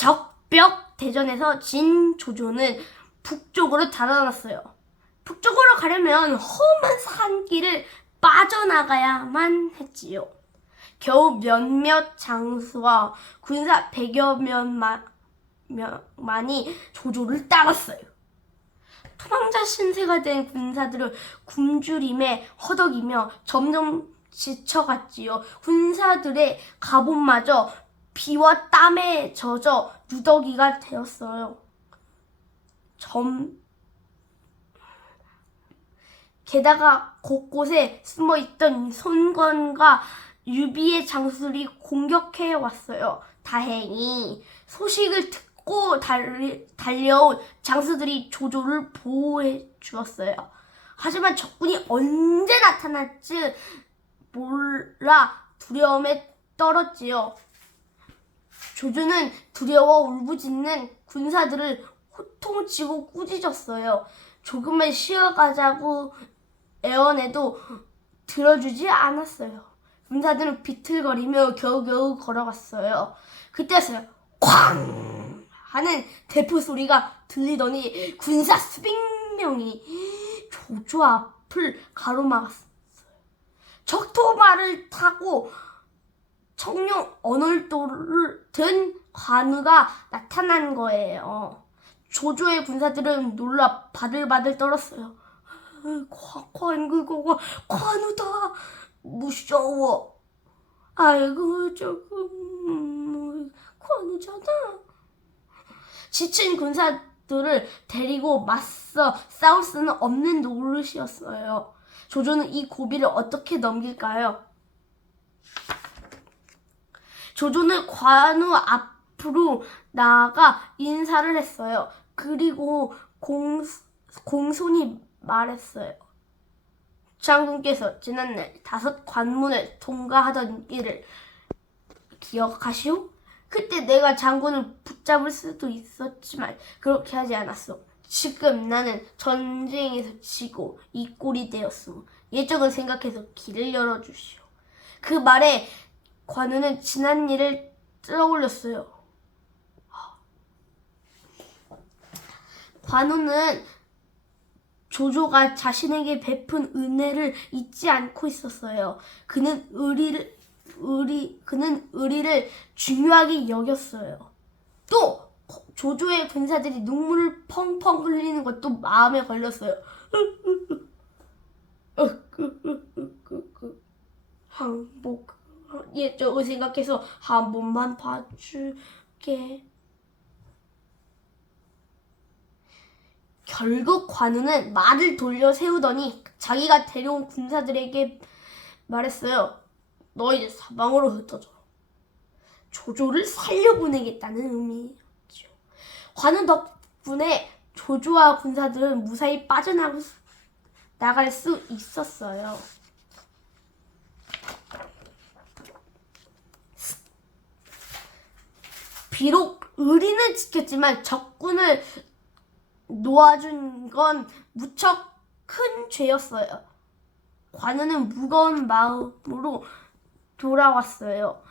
적벽 대전에서 진 조조는 북쪽으로 달아났어요. 북쪽으로 가려면 험한 산길을 빠져나가야만 했지요. 겨우 몇몇 장수와 군사 100여 명만이 조조를 따랐어요. 투망자 신세가 된 군사들은 굶주림에 허덕이며 점점 지쳐갔지요. 군사들의 갑옷마저 비와 땀에 젖어 누더기가 되었어요. 게다가 곳곳에 숨어있던 손권과 유비의 장수들이 공격해 왔어요. 다행히 소식을 듣고 달려온 장수들이 조조를 보호해 주었어요. 하지만 적군이 언제 나타날지 몰라 두려움에 떨었지요. 조조는 두려워 울부짖는 군사들을 호통치고 꾸짖었어요. 조금만 쉬어가자고 애원해도 들어주지 않았어요. 군사들은 비틀거리며 겨우겨우 걸어갔어요. 그때였어요. 쾅! 하는 대포 소리가 들리더니 군사 수백 명이 조조 앞을 가로막았어요. 적토마를 타고 청룡 언월도를 든 관우가 나타난 거예요. 조조의 군사들은 놀라 바들바들 떨었어요. 관우다. 무서워. 아이고 조금 관우잖아. 지친 군사들을 데리고 맞서 싸울 수는 없는 노릇이었어요. 조조는 이 고비를 어떻게 넘길까요? 조조는 관우 앞으로 나아가 인사를 했어요. 그리고 공손히 말했어요. 장군께서 지난날 5 관문을 통과하던 일을 기억하시오? 그때 내가 장군을 붙잡을 수도 있었지만 그렇게 하지 않았어. 지금 나는 전쟁에서 지고 이 꼴이 되었소. 예적을 생각해서 길을 열어주시오. 그 말에 관우는 지난 일을 떠올렸어요. 관우는 조조가 자신에게 베푼 은혜를 잊지 않고 있었어요. 그는 의리를 중요하게 여겼어요. 또 조조의 군사들이 눈물을 펑펑 흘리는 것도 마음에 걸렸어요. 항복. 저거 생각해서 한 번만 봐줄게. 결국 관우는 말을 돌려 세우더니 자기가 데려온 군사들에게 말했어요. 너 이제 사방으로 흩어져. 조조를 살려보내겠다는 의미였죠. 관우 덕분에 조조와 군사들은 무사히 빠져나갈 수 있었어요. 비록 의리는 지켰지만 적군을 놓아준 건 무척 큰 죄였어요. 관우는 무거운 마음으로 돌아왔어요.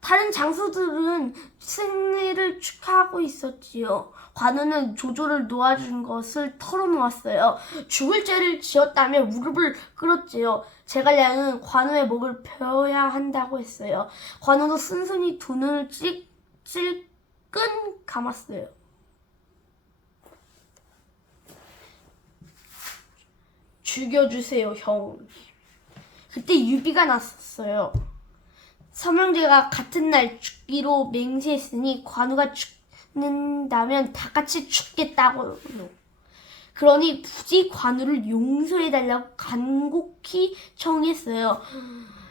다른 장수들은 승리를 축하하고 있었지요. 관우는 조조를 놓아준 것을 털어놓았어요. 죽을 죄를 지었다며 무릎을 꿇었지요. 제갈량은 관우의 목을 베어야 한다고 했어요. 관우도 순순히 두 눈을 찔끔 감았어요. 죽여주세요, 형. 그때 유비가 나섰어요. 삼형제가 같은 날 죽기로 맹세했으니 관우가 죽는다면 다 같이 죽겠다고요. 그러니 굳이 관우를 용서해달라고 간곡히 청했어요.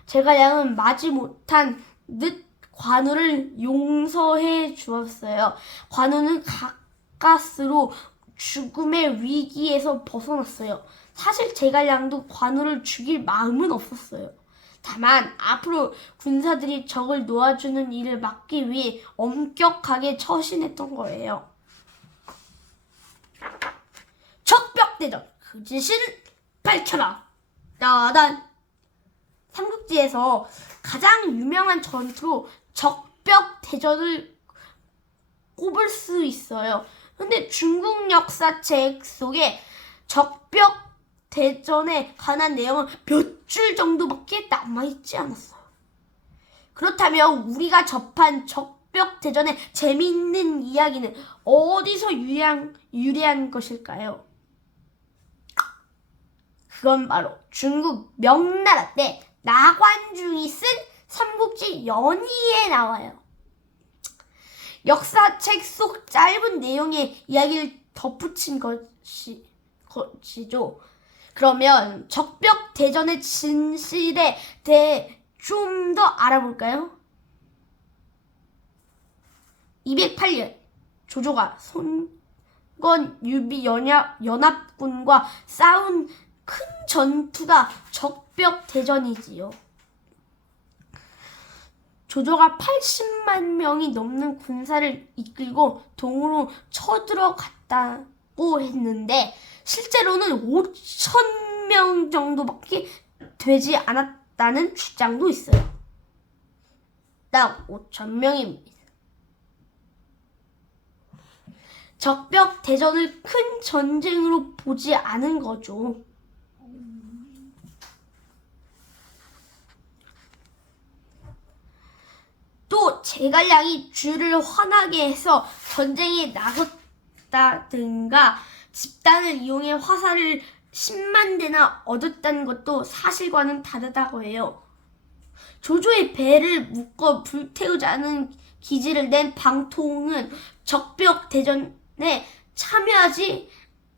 제갈량은 마지 못한 듯 관우를 용서해 주었어요. 관우는 가까스로 죽음의 위기에서 벗어났어요. 사실 제갈량도 관우를 죽일 마음은 없었어요. 다만 앞으로 군사들이 적을 놓아주는 일을 막기 위해 엄격하게 처신했던 거예요. 적벽대전 그 짓을 밝혀라. 따단. 삼국지에서 가장 유명한 전투로 적벽대전을 꼽을 수 있어요. 근데 중국 역사책 속에 적벽 대전에 관한 내용은 몇 줄 정도밖에 남아있지 않았어요. 그렇다면 우리가 접한 적벽 대전의 재미있는 이야기는 어디서 유래한 것일까요? 그건 바로 중국 명나라 때 나관중이 쓴 삼국지 연의에 나와요. 역사책 속 짧은 내용의 이야기를 덧붙인 것이죠. 그러면 적벽 대전의 진실에 대해 좀 더 알아볼까요? 208년 조조가 손건 유비 연합군과 싸운 큰 전투가 적벽 대전이지요. 조조가 80만 명이 넘는 군사를 이끌고 동으로 쳐들어갔다고 했는데 실제로는 5천 명 정도밖에 되지 않았다는 주장도 있어요. 딱 5천 명입니다. 적벽 대전을 큰 전쟁으로 보지 않은 거죠. 또 제갈량이 주를 화나게 해서 전쟁에 나섰다든가 집단을 이용해 화살을 10만 대나 얻었다는 것도 사실과는 다르다고 해요. 조조의 배를 묶어 불태우자는 기지를 낸 방통은 적벽 대전에 참여하지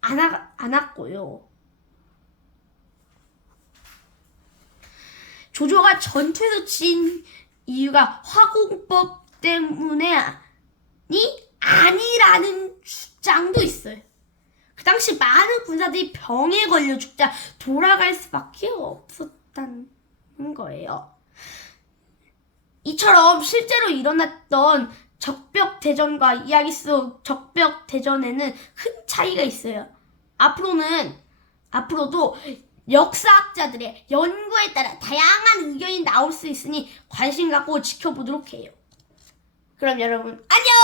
않았고요. 조조가 전투에서 진 이유가 화공법 때문에 아니라는 주장도 있어요. 그 당시 많은 군사들이 병에 걸려 죽자 돌아갈 수밖에 없었다는 거예요. 이처럼 실제로 일어났던 적벽 대전과 이야기 속 적벽 대전에는 큰 차이가 있어요. 앞으로도 역사학자들의 연구에 따라 다양한 의견이 나올 수 있으니 관심 갖고 지켜보도록 해요. 그럼 여러분 안녕!